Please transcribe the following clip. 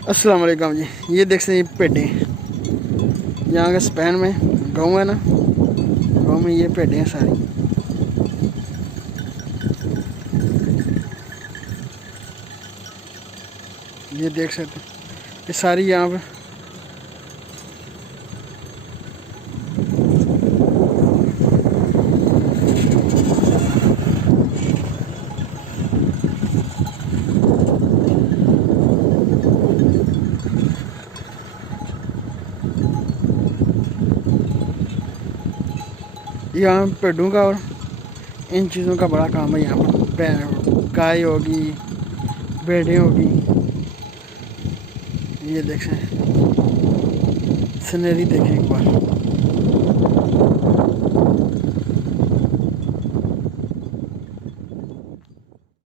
अस्सलाम वालेकुम जी। ये देख सकते हैं पेड़े यहाँ के स्पेन में गाँव है ना, गाँव में ये पेड़े हैं सारी। ये देख सकते हैं ये सारी यहाँ पे यहाँ पेड़ों का और इन चीज़ों का बड़ा काम है। यहाँ पर गाय होगी, भेड़ें होगी। ये देख सकते हैं, सिनरी देखें एक बार।